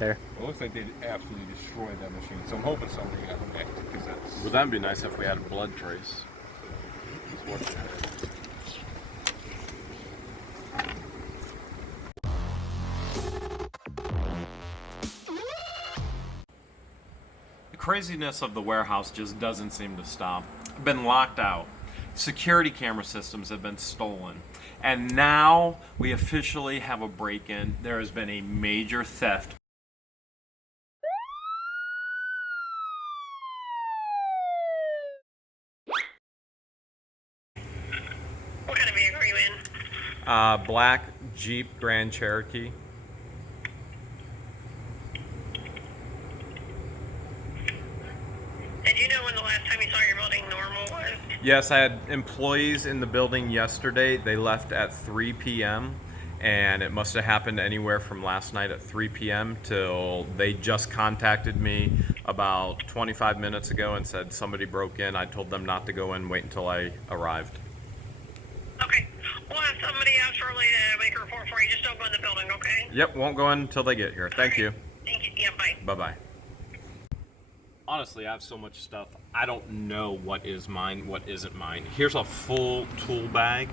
there. It looks like they absolutely destroyed that machine. So I'm hoping somebody got nicked because that's. Would that be nice if we had a blood trace? The craziness of the warehouse just doesn't seem to stop. I've been locked out. Security camera systems have been stolen. And now we officially have a break-in. There has been a major theft. What kind of vehicle are you in? Black Jeep Grand Cherokee. And do you know when the last time you saw your building normal was? Yes, I had employees in the building yesterday. They left at 3 p.m. and it must have happened anywhere from last night at 3 p.m. till they just contacted me about 25 minutes ago and said somebody broke in. I told them not to go in, wait until I arrived. Okay. We'll have somebody else shortly to make a report for you. Just don't go in the building, okay? Yep, won't go in until they get here. Thank you. Thank you. Yeah, bye. Bye-bye. Honestly, I have so much stuff. I don't know what is mine, what isn't mine. Here's a full tool bag.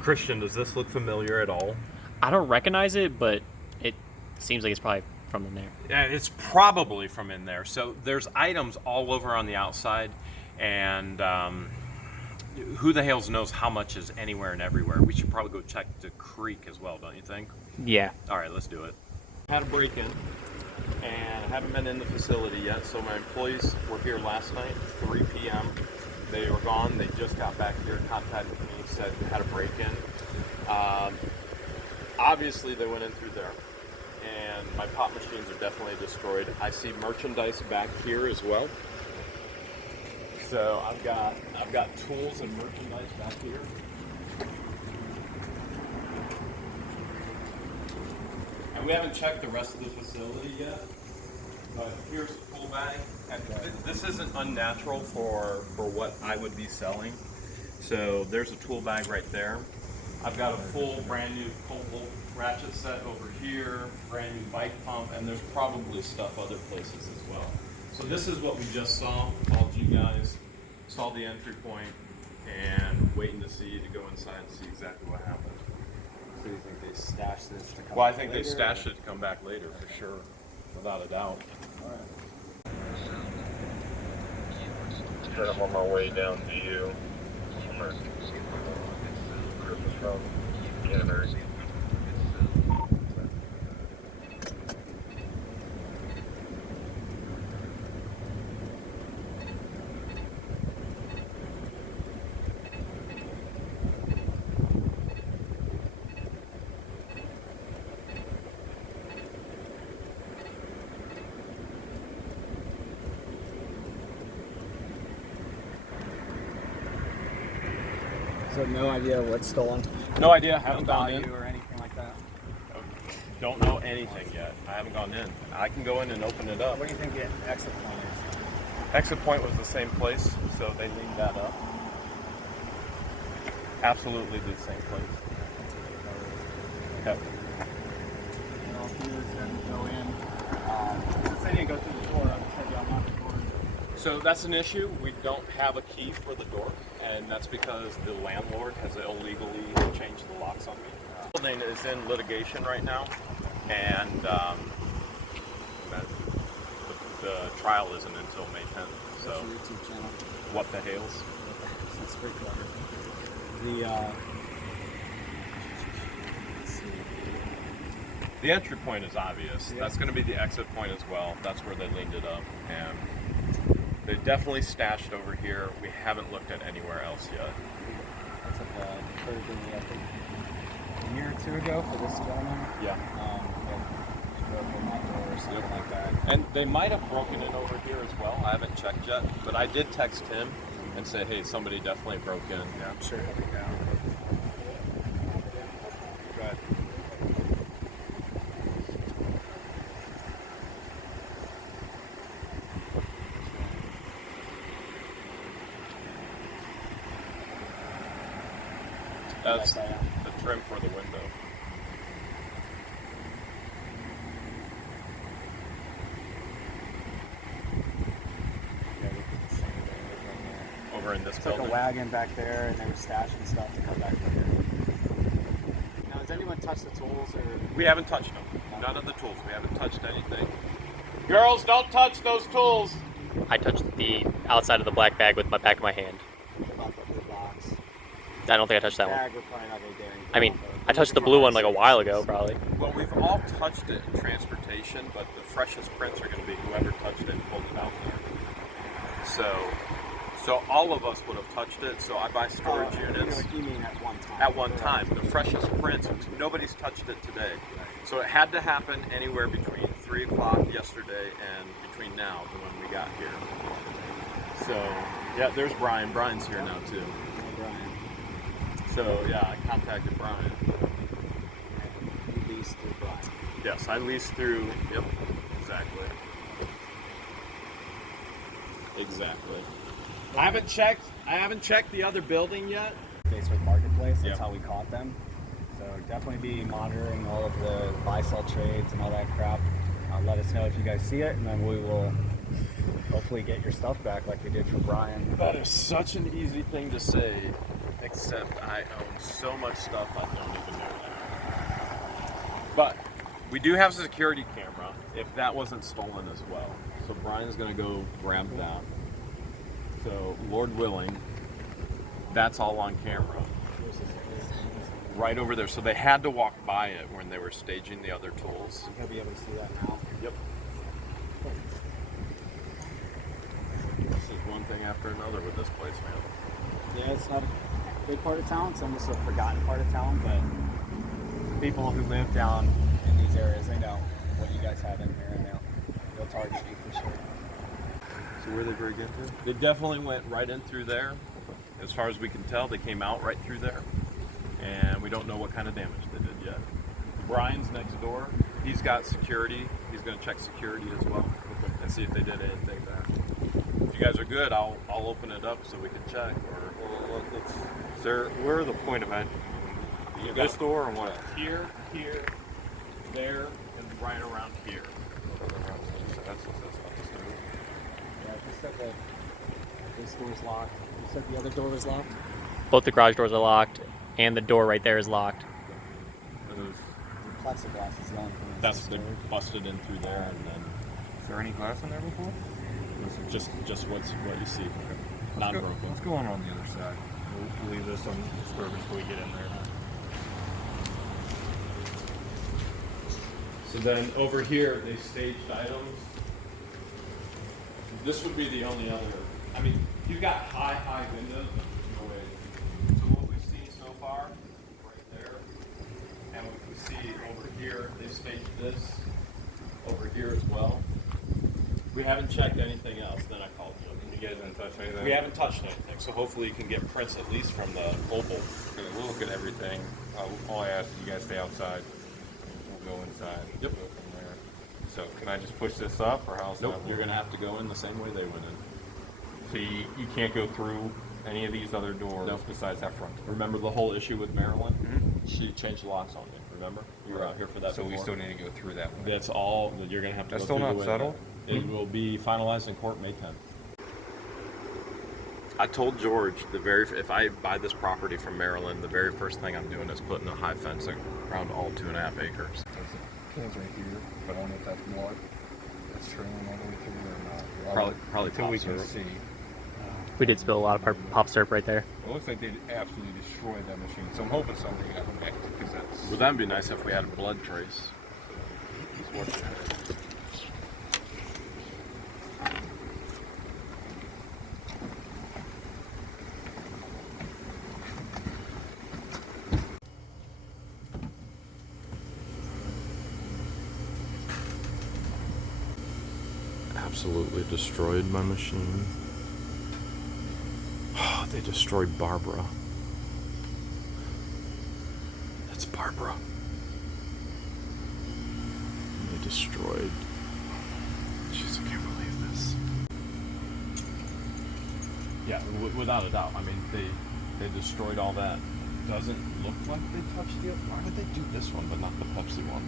Christian, does this look familiar at all? I don't recognize it, but it seems like it's probably from in there. Yeah, it's probably from in there. So there's items all over on the outside, and who the hell knows how much is anywhere and everywhere. We should probably go check the creek as well, don't you think? Yeah. All right, let's do it. Had a break-in, and I haven't been in the facility yet, so my employees were here last night, 3 p.m. They were gone. They just got back here, contacted me, said they had a break-in. Obviously, they went in through there, and my pop machines are definitely destroyed. I see merchandise back here as well. So I've got tools and merchandise back here. And we haven't checked the rest of the facility yet, but here's a tool bag. And this isn't unnatural for what I would be selling. So there's a tool bag right there. I've got a full brand new pole bolt ratchet set over here, brand new bike pump, and there's probably stuff other places as well. So this is what we just saw. Called you guys, saw the entry point, and waiting to go inside and see exactly what happened. So you think they stashed this to come Well, I back think later? they stashed it to come back later for sure, without a doubt. All right. I'm on my way down to you. Christmas from Canterbury. So no idea what's stolen? No idea, haven't gone in. Value or anything like that? Don't know anything yet. I haven't gone in. I can go in and open it up. What do you think the exit point is? Exit point was the same place, so they leaned that up. Absolutely the same place. Okay. And all do is then go in. Since they didn't go through the door, I said y'all knocked the door. So that's an issue. We don't have a key for the door, and that's because the landlord has illegally changed the locks on me. The building is in litigation right now, and the trial isn't until May 10th. So, What's your YouTube channel? what the Hales? That's pretty clever. The let's see. The entry point is obvious. Yeah. That's going to be the exit point as well. That's where they leaned it up, and they definitely stashed over here. We haven't looked at anywhere else yet. That's like a Thursday, I think, a year or two ago for this gentleman. Yeah. They broke in that door or something like that. And they might have broken in over here as well. I haven't checked yet, but I did text him and say, hey, somebody definitely broke in. Yeah, I'm sure he'll be down. Go ahead. That's Yes, I am. the trim for the window. Or in this Took building? a wagon back there, and they were stashing stuff to come back here. Now, has anyone touched the tools or? We haven't touched them. None of the tools. We haven't touched anything. Girls, don't touch those tools. I touched the outside of the black bag with my back of my hand. About the blue box. I don't think I touched that one. Bag, we're probably not gonna do anything. I mean, I touched the blue one like a while ago, probably. Well, we've all touched it in transportation, but the freshest prints are going to be whoever touched it and pulled it out there. So all of us would have touched it. So I buy storage units. You mean at one time? At one time, the freshest prints. Nobody's touched it today. So it had to happen anywhere between 3 o'clock yesterday and between now and when we got here. So yeah, there's Brian. Brian's here now too. Brian. So yeah, I contacted Brian. You leased through Brian. Yes, I leased through. Yep, exactly. Exactly. I haven't checked the other building yet. Facebook Marketplace. That's Yep. how we caught them. So definitely be monitoring all of the buy-sell trades and all that crap. Let us know if you guys see it, and then we will hopefully get your stuff back like we did for Brian. That is such an easy thing to say, except I own so much stuff I don't even know now. But we do have a security camera if that wasn't stolen as well. So Brian's gonna go grab that. So Lord willing, that's all on camera. Right over there. So they had to walk by it when they were staging the other tools. You're gonna be able to see that now. Yep. This is one thing after another with this place, man. Yeah, it's not a big part of town. It's almost a forgotten part of town, but people who live down in these areas, they know what you guys have in here, and they'll target you for sure. So where they break into? They definitely went right in through there. As far as we can tell, they came out right through there. And we don't know what kind of damage they did yet. Brian's next door. He's got security. He's going to check security as well and see if they did anything there. If you guys are good, I'll open it up so we can check. Or Sir, where are the point of entry? This door or what? Here, there, and right around here. That's not this door. Yeah, you said that this door's locked. You said the other door was locked? Both the garage doors are locked, and the door right there is locked. The plexiglass is the only thing That's they busted in through there, and then Is there any glass in there before? just what you see, Let's non-broken. go, let's go on the other side. We'll leave this on disturbance until we get in there. So then over here, they staged items. This would be the only other. I mean, you've got high windows. No way. So what we've seen so far, right there, and what we see over here, they staged this over here as well. We haven't checked anything else. Then I called you. You guys didn't touch anything? We haven't touched anything, so hopefully you can get prints at least from the opal. Okay, we'll look at everything. All I ask is you guys stay outside. We'll go inside. Yep. Go from there. So can I just push this up, or how's Nope, that? you're gonna have to go in the same way they went in. So you can't go through any of these other doors Nope. besides that front door. Remember the whole issue with Marilyn? Mhm. She changed the locks on you. Remember? You were out here for that. So we before. still need to go through that one. That's all that you're gonna have to. That's go still through not the settled? It will be finalized in court May 10th. I told George if I buy this property from Maryland, the very first thing I'm doing is putting a high fence around all 2.5 acres. Cans right here, but I don't know if that's blood. That's trailing all the way through or not. Probably until we pop can syrup. see. We did spill a lot of pop syrup right there. It looks like they absolutely destroyed that machine. So I'm hoping somebody got them back because that's. Would that be nice if we had a blood trace? It's working. Absolutely destroyed my machine. Oh, they destroyed Barbara. That's Barbara. They destroyed. Jeez, I can't believe this. Yeah, without a doubt. I mean, they destroyed all that. Doesn't look like they touched it. Why did they do this one but not the Pepsi one?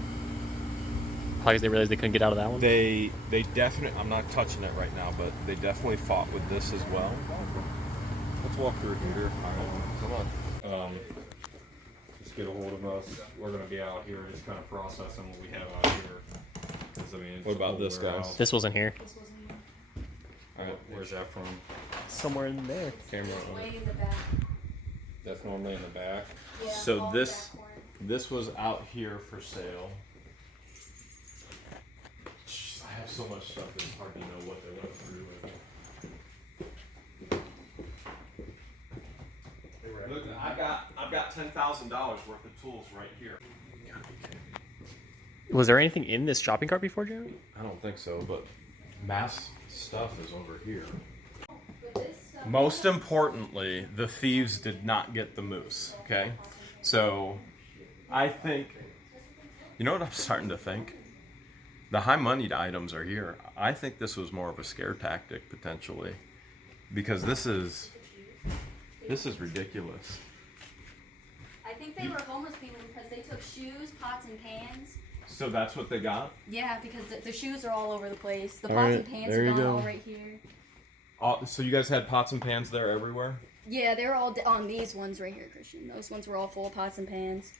Probably 'cause they realized they couldn't get out of that one. They definitely. I'm not touching it right now, but they definitely fought with this as well. Let's walk through here. Come on. Just get a hold of us. We're gonna be out here just kind of processing what we have out here. 'Cause, I mean, it's What a about whole this, guys? warehouse. This wasn't here. All right, where's that from? Somewhere in there. Camera. Way in the back. That's normally in the back. Yeah, So all this- back corner. This was out here for sale. I have so much stuff, it's hard to know what they went through. Look, I've got $10,000 worth of tools right here. Was there anything in this shopping cart before, Jeremy? I don't think so, but mass stuff is over here. But this stuff- Most importantly, the thieves did not get the moose, okay? So, I think, you know what I'm starting to think? The high-moneyed items are here. I think this was more of a scare tactic, potentially. Because this is ridiculous. I think they were homeless people because they took shoes, pots, and pans. So that's what they got? Yeah, because the shoes are all over the place. The All pots right, and pans there are you gone go. all right here. So you guys had pots and pans there everywhere? Yeah, they're all on these ones right here, Christian. Those ones were all full of pots and pans.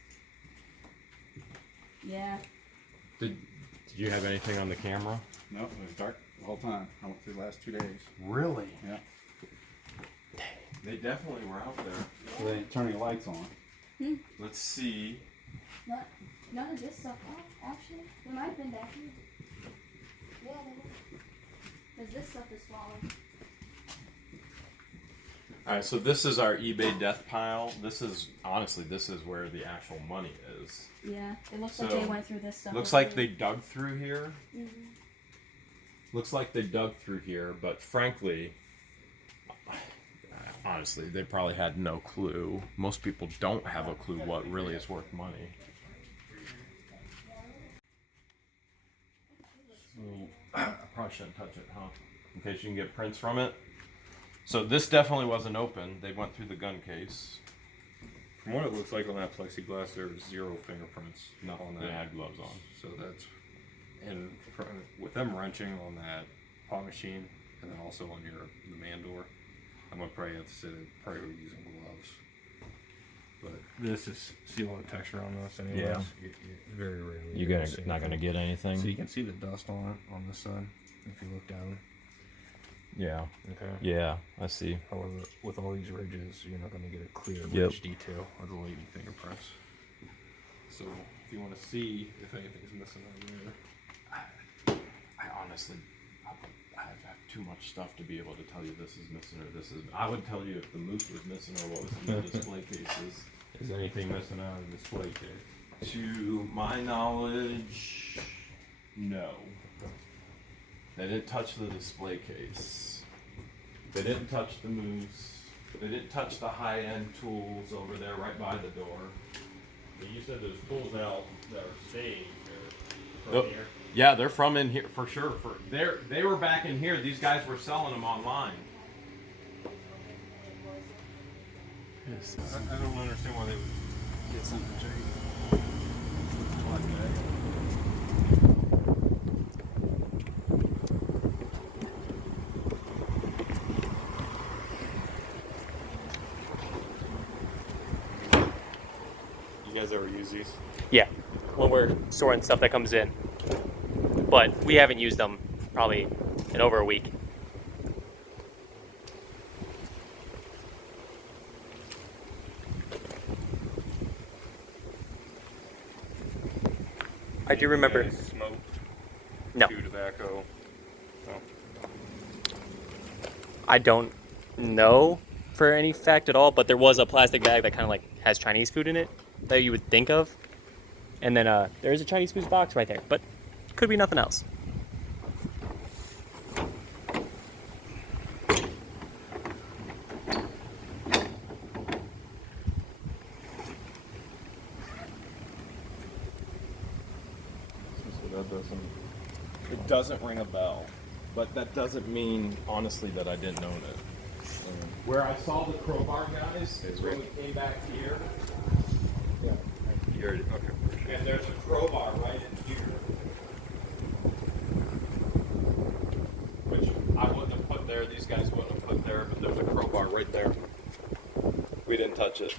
Yeah. Did you have anything on the camera? No, it was dark the whole time. I went through the last 2 days. Really? Yeah. They definitely were out there. So they didn't turn any lights on. Let's see. None of this stuff off, actually. They might have been back here. Yeah, they were. Because this stuff is falling. Alright, so this is our eBay death pile. This is where the actual money is. Yeah, it looks So, like they went through this stuff. Looks over like here. they dug through here. Mhm. Looks like they dug through here, but frankly, honestly, they probably had no clue. Most people don't have a clue what really is worth money. So, I probably shouldn't touch it, huh? In case you can get prints from it. So this definitely wasn't open. They went through the gun case. From what it looks like on that plexiglass, there was 0 fingerprints on They that. had gloves on. So that's, and with them wrenching on that pot machine, and then also on the man door, I'm gonna probably have to say they probably were using gloves. But this is, see all the texture on this anyways? Yeah. Very rarely. You're see not gonna anything. get anything. So you can see the dust on it on this side if you look down. Yeah. Okay. Yeah, I see. However, with all these ridges, you're not going to get a clear Yep. ridge detail of the latent fingerprints. So, if you want to see if anything's missing on there, I honestly, I have too much stuff to be able to tell you this is missing or this is. I would tell you if the moose was missing or what was in the display cases. is anything missing out of the display case? To my knowledge, no. They didn't touch the display case. They didn't touch the moose. They didn't touch the high-end tools over there right by the door. But you said there's tools now that are staying here. Nope. Yeah, they're from in here for sure. They were back in here. These guys were selling them online. I don't understand why they would get something cheap. Like that. You guys ever use these? Yeah, when we're storing stuff that comes in. But we haven't used them probably in over a week. I do remember. Smoked. No, Chew tobacco. No. I don't know for any fact at all, but there was a plastic bag that kind of like has Chinese food in it that you would think of. And then there is a Chinese food box right there, but could be nothing else. So that doesn't. It doesn't ring a bell, but that doesn't mean honestly that I didn't own it. Where I saw the crowbar guys is when we came back here. You already, okay. And there's a crowbar right in here. Which I wouldn't have put there, these guys wouldn't have put there, but there's a crowbar right there. touch it.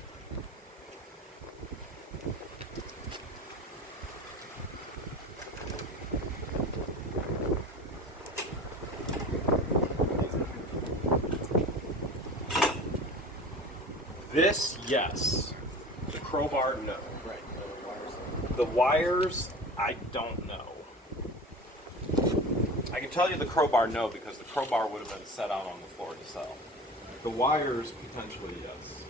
This, yes. The crowbar, no. Right. The wires, I don't know. I can tell you the crowbar, no, because the crowbar would have been set out on the floor to sell. The wires, potentially, yes.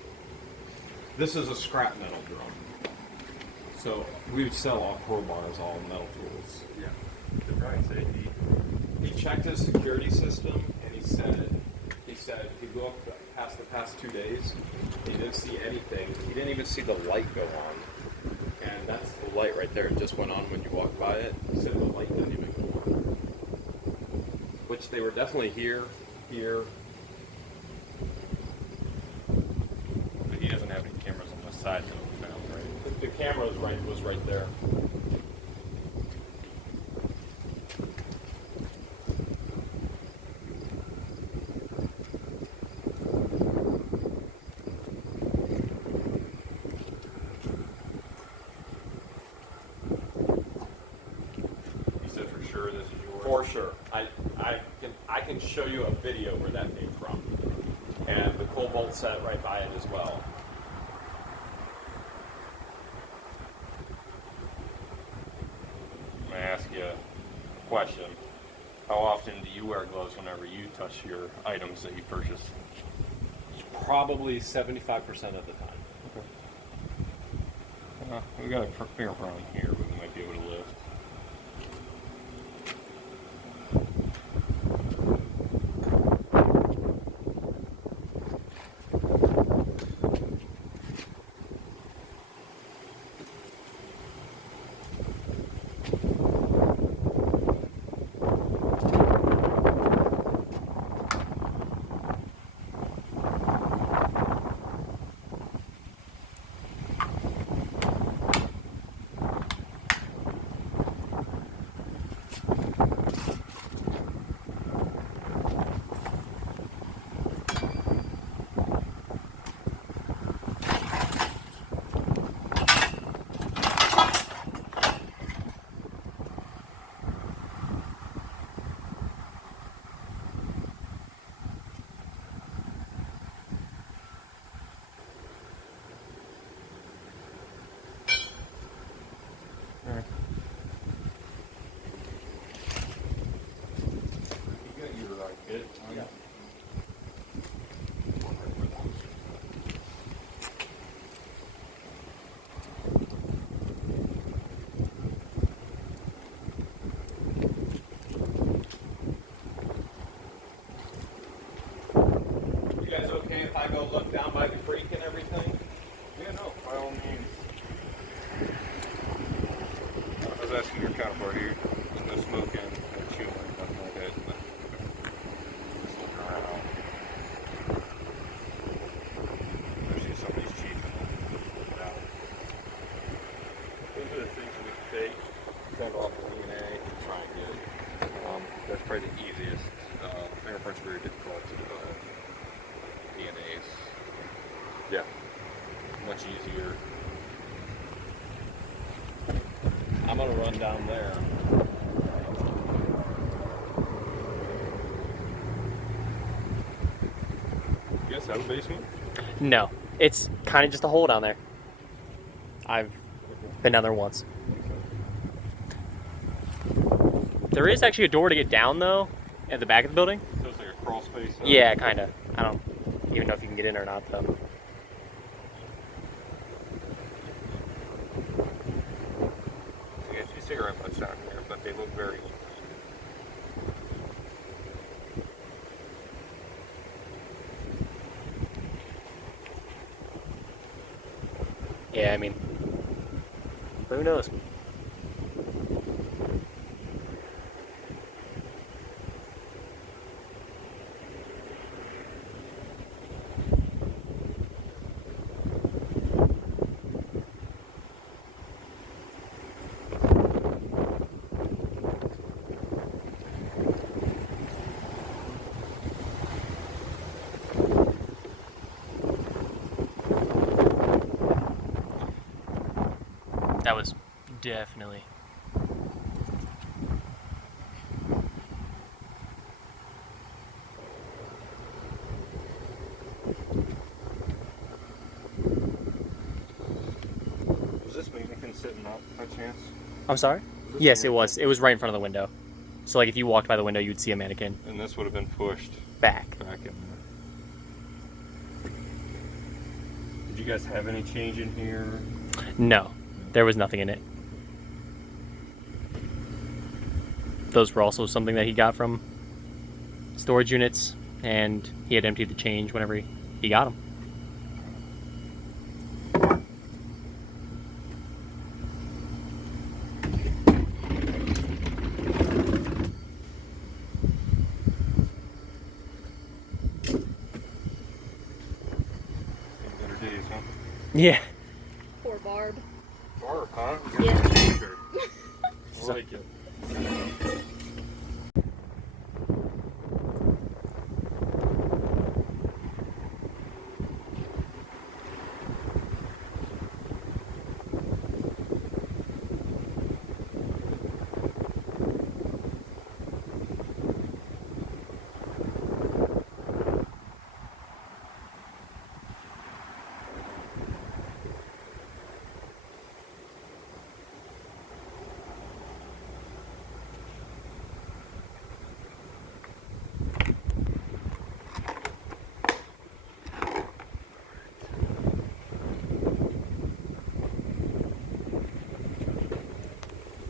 This is a scrap metal drum. So we would sell all crowbars, all metal tools. Yeah. They're probably say He checked his security system, and he said he looked past the past 2 days. He didn't see anything. He didn't even see the light go on. And that's the light right there. It just went on when you walked by it. He said the light didn't even go on. Which they were definitely here. But he doesn't have any cameras on the side that we found, right? The camera was right there. You said for sure this is yours? For sure. I can show you a video where that came from. And the Cobalt set right by it as well. I'm going to ask you a question. How often do you wear gloves whenever you touch your items that you purchase? Probably 75% of the time. We got a fingerprint on here, but we might be able to lift. You got your bit on it? You guys okay if I go look down by the creek and everything? Yeah, no, by all means. I was asking your counterpart here. There's no smoking, no chewing, nothing like that. Just looking around. Especially somebody's cheap and out. Those are the things that we can take, send off the DNA, and try and get. That's probably the easiest. Fingerprints are very difficult to develop. DNA's, yeah, much easier. I'm gonna run down there. You guys have a basement? No, it's kind of just a hole down there. I've been down there once. There is actually a door to get down though, at the back of the building. So it's like a crawl space? Yeah, kind of. I don't even know if you can get in or not though. Yeah, it's a cigarette butts down here, but they look very old. Yeah, I mean, who knows? That was definitely. Was this mannequin sitting up by chance? I'm sorry? Was this Yes, it mannequin- was. It was right in front of the window. So like if you walked by the window, you'd see a mannequin And this would have been pushed back. back in there. Did you guys have any change in here? No, there was nothing in it. Those were also something that he got from storage units, and he had emptied the change whenever he got them. Better days, huh? Yeah. Poor Barb. Barb, huh? Yeah. I like it.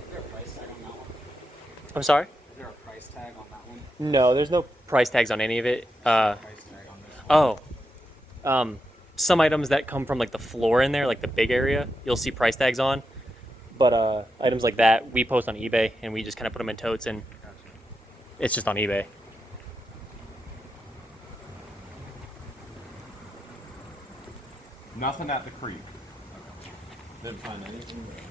Is there a price tag on that one? I'm sorry? Is there a price tag on that one? No, there's no price tags on any of it. Price tag on this one? Some items that come from like the floor in there, like the big area, you'll see price tags on. But items like that, we post on eBay and we just kind of put them in totes, and Gotcha. it's just on eBay. Nothing at the creek. Didn't find anything there.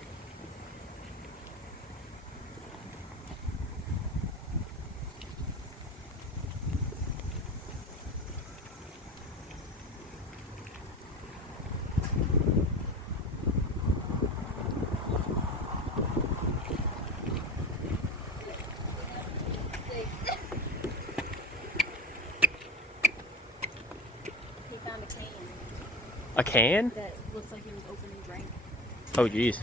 He found a can A can? that looks like he was open and drank. Oh, geez.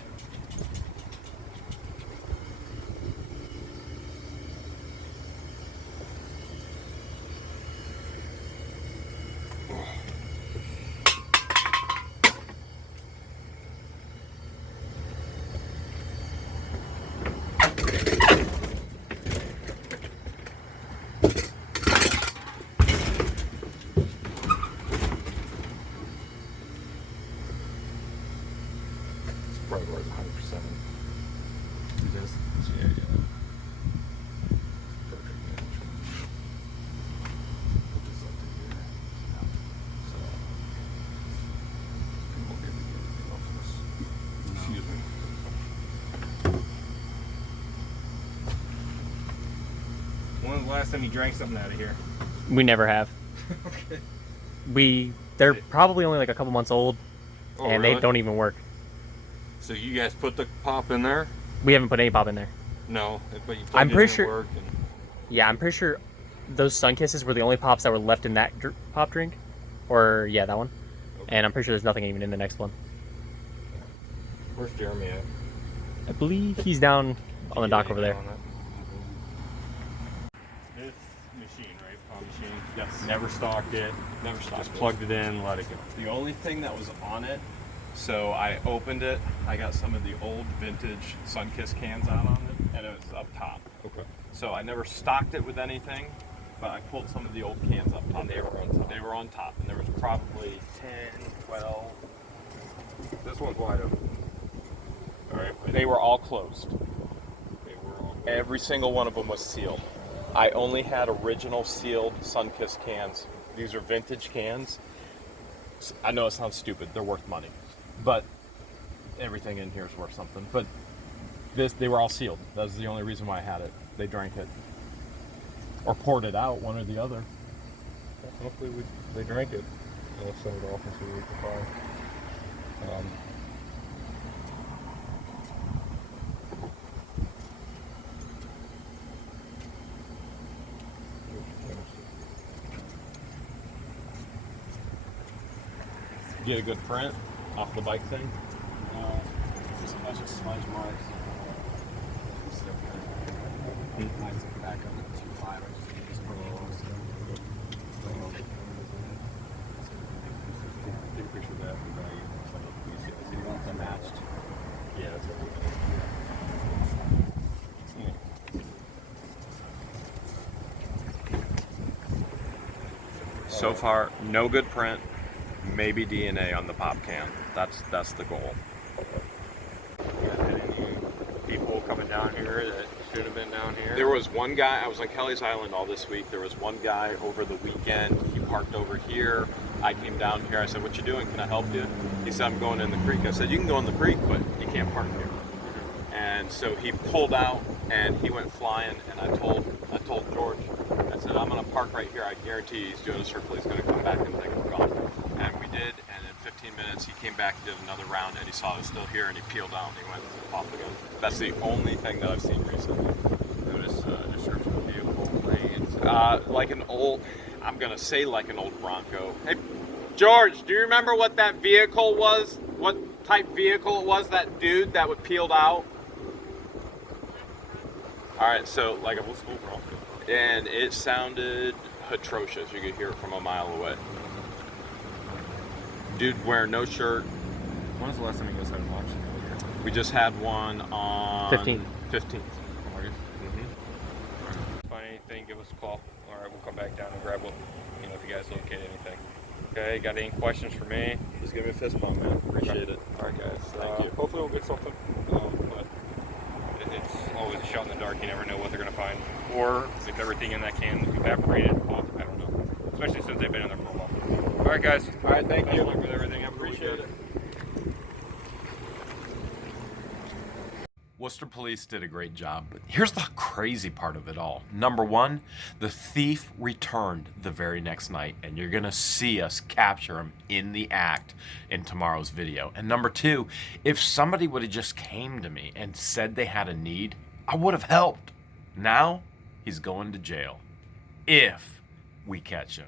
It's probably worth 100%. It is. Yeah, yeah. Perfect match. Put this up to here. So, people get anything off of this. Excuse me. When was the last time you drank something out of here? We never have. Okay. They're probably only like a couple months old, and they don't even work. So you guys put the pop in there? We haven't put any pop in there. No, but you I'm plugged it pretty in sure- at work and Yeah, I'm pretty sure those Sun Kisses were the only pops that were left in that pop drink. Or, yeah, that one. Okay. And I'm pretty sure there's nothing even in the next one. Where's Jeremy at? I believe he's down on the dock over there. This machine, right? Pump machine. Yes. Never stocked it. Never stopped. Just plugged it in, let it go. The only thing that was on it, so I opened it, I got some of the old vintage Sunkiss cans out on it, and it was up top. Okay. So I never stocked it with anything, but I pulled some of the old cans up top. And they were on top. They were on top, and there was probably 10, 12. This one's wide open. All right. They were all closed. They were all Every single one of them was sealed. I only had original sealed Sunkiss cans. These are vintage cans. I know it sounds stupid. They're worth money, but everything in here is worth something. But they were all sealed. That was the only reason why I had it. They drank it or poured it out, one or the other. Hopefully they drank it. I'll send it off and see what we can find. get a good print off the bike thing? Just a bunch of smudge marks. Just still kind of nice back up at 2.5. I just put a little Take a picture of that. And send it to PCI. so you want them matched. Yeah, that's what we're So far, no good print. Maybe DNA on the pop can. That's the goal. You got any people coming down here that should have been down here? There was one guy, I was on Kelley's Island all this week. There was one guy over the weekend. He parked over here. I came down here. I said, "What you doing? Can I help you?" He said, "I'm going in the creek." I said, "You can go in the creek, but you can't park here." And so he pulled out and he went flying. And I told George, I said, "I'm going to park right here. I guarantee he's doing a circle. He's going to come back and think I'm gone." And we did. And in 15 minutes, he came back, did another round, and he saw it was still here, and he peeled out and he went off again. That's the only thing that I've seen recently. Notice description of vehicle lanes. Like an old, I'm going to say like an old Bronco. Hey, George, do you remember what that vehicle was? What type vehicle it was, that dude that would peeled out? All right, so like a school Bronco. And it sounded atrocious. You could hear it from a mile away. Dude wearing no shirt. When was the last time you guys had an auction? We just had one on 15th. 15th. August? Find anything, give us a call. All right, we'll come back down and grab what, if you guys locate anything. Okay, got any questions for me? Just give me a fist bump, man. Appreciate it. All right, guys. Thank you. Hopefully we'll get something. But it's always a shot in the dark. You never know what they're going to find. Or if everything in that can evaporated off, I don't know. Especially since they've been in there for a while. All right, guys. All right, thank you. Best luck with everything. I Appreciate it. Wooster police did a great job, but here's the crazy part of it all. Number one, the thief returned the very next night, and you're gonna see us capture him in the act in tomorrow's video. And number two, if somebody would have just came to me and said they had a need, I would have helped. Now, he's going to jail. If we catch him.